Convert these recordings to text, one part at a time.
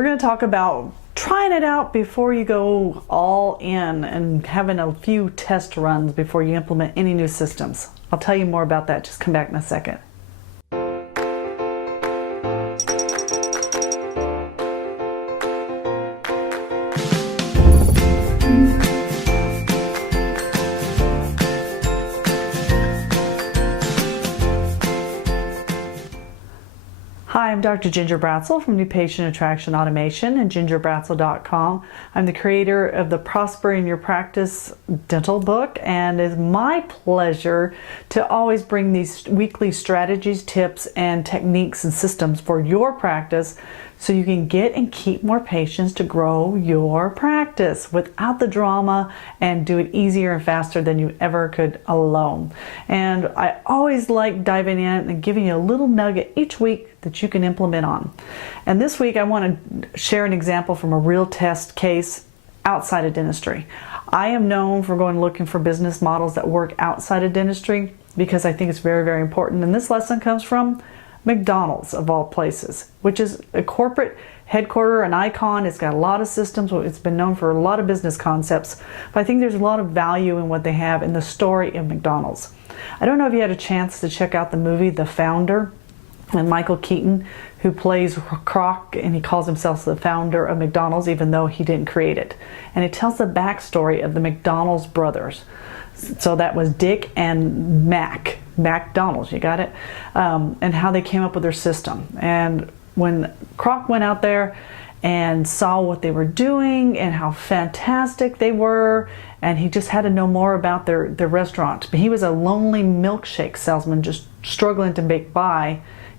We're going to talk about trying it out before you go all in and having a few test runs before you implement any new systems. I'll tell you more about that. Just come back in a second. Hi, I'm Dr. Ginger Bratzel from New Patient Attraction Automation and gingerbratzel.com. I'm the creator of the Prosper in Your Practice dental book, and it's my pleasure to always bring these weekly strategies, tips, and techniques and systems for your practice so you can get and keep more patients to grow your practice without the drama and do it easier and faster than you ever could alone. And I always like diving in and giving you a little nugget each week that you can implement on. And this week I want to share an example from a real test case outside of dentistry. I am known for going looking for business models that work outside of dentistry because I think it's very, very important. And this lesson comes from McDonald's, of all places, which is a corporate headquarter, an icon. It's got a lot of systems. It's been known for a lot of business concepts, but I think there's a lot of value in what they have in the story of McDonald's. I don't know if you had a chance to check out the movie The Founder, and Michael Keaton, who plays Croc, and he calls himself the founder of McDonald's even though he didn't create it. And it tells the backstory of the McDonald's brothers. So that was Dick and McDonald's, you got it? And how they came up with their system. And when Croc went out there and saw what they were doing and how fantastic they were, and he just had to know more about their restaurant. But he was a lonely milkshake salesman just struggling to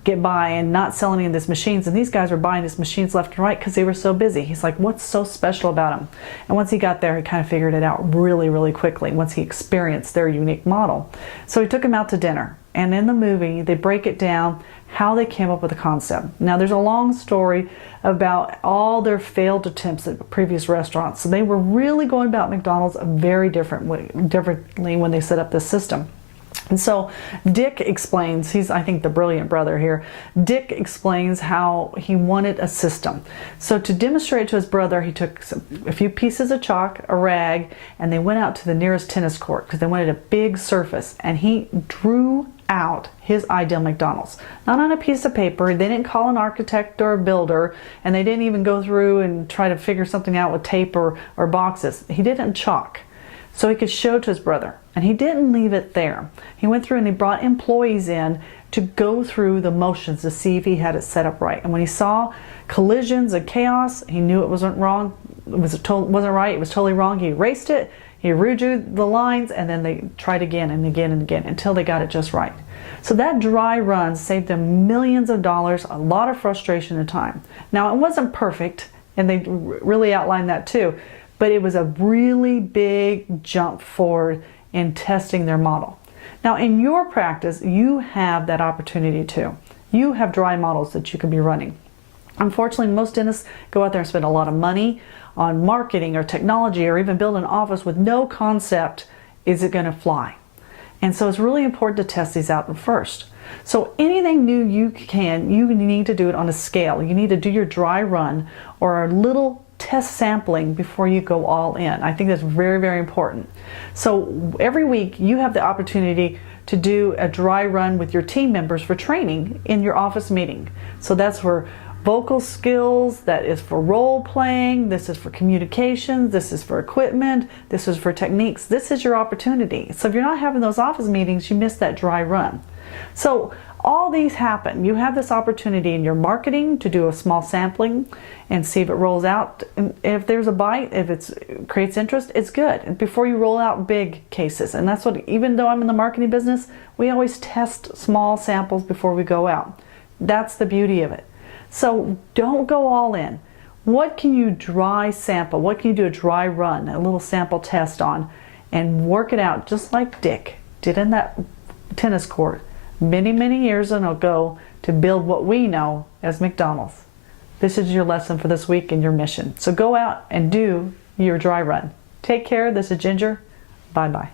get by and not selling any of these machines, and these guys were buying these machines left and right because they were so busy. He's like, what's so special about them? And once he got there, he kind of figured it out really, really quickly once he experienced their unique model. So he took him out to dinner, and in the movie they break it down how they came up with the concept. Now there's a long story about all their failed attempts at previous restaurants, so they were really going about McDonald's a very differently when they set up this system. And so Dick explains, he's I think the brilliant brother here, Dick explains how he wanted a system. So to demonstrate to his brother, he took a few pieces of chalk, a rag, and they went out to the nearest tennis court because they wanted a big surface, and he drew out his ideal McDonald's. Not on a piece of paper. They didn't call an architect or a builder, and they didn't even go through and try to figure something out with tape or boxes. He did it in chalk so he could show to his brother. And he didn't leave it there. He went through and he brought employees in to go through the motions to see if he had it set up right. And when he saw collisions and chaos, he knew it wasn't wrong. Wasn't right. It was totally wrong. He erased it. He redrew the lines, and then they tried again and again and again until they got it just right. So that dry run saved them millions of dollars, a lot of frustration and time. Now, it wasn't perfect, and they really outlined that too, but it was a really big jump forward in testing their model. Now in your practice, you have that opportunity too. You have dry models that you can be running. Unfortunately, most dentists go out there and spend a lot of money on marketing or technology or even build an office with no concept, is it going to fly? And so it's really important to test these out first. So anything new you need to do it on a scale. You need to do your dry run or a little test sampling before you go all in. I think that's very, very important. So every week you have the opportunity to do a dry run with your team members for training in your office meeting. So that's for vocal skills, that is for role playing, this is for communications, this is for equipment, this is for techniques. This is your opportunity. So if you're not having those office meetings, you miss that dry run. So all these happen. You have this opportunity in your marketing to do a small sampling and see if it rolls out. And if there's a bite, if it creates interest, it's good. Before you roll out big cases. And that's what, even though I'm in the marketing business, we always test small samples before we go out. That's the beauty of it. So don't go all in. What can you dry sample? What can you do a dry run, a little sample test on, and work it out just like Dick did in that tennis court many, many years ago to build what we know as McDonald's. This is your lesson for this week and your mission. So go out and do your dry run. Take care. This is Ginger. Bye-bye.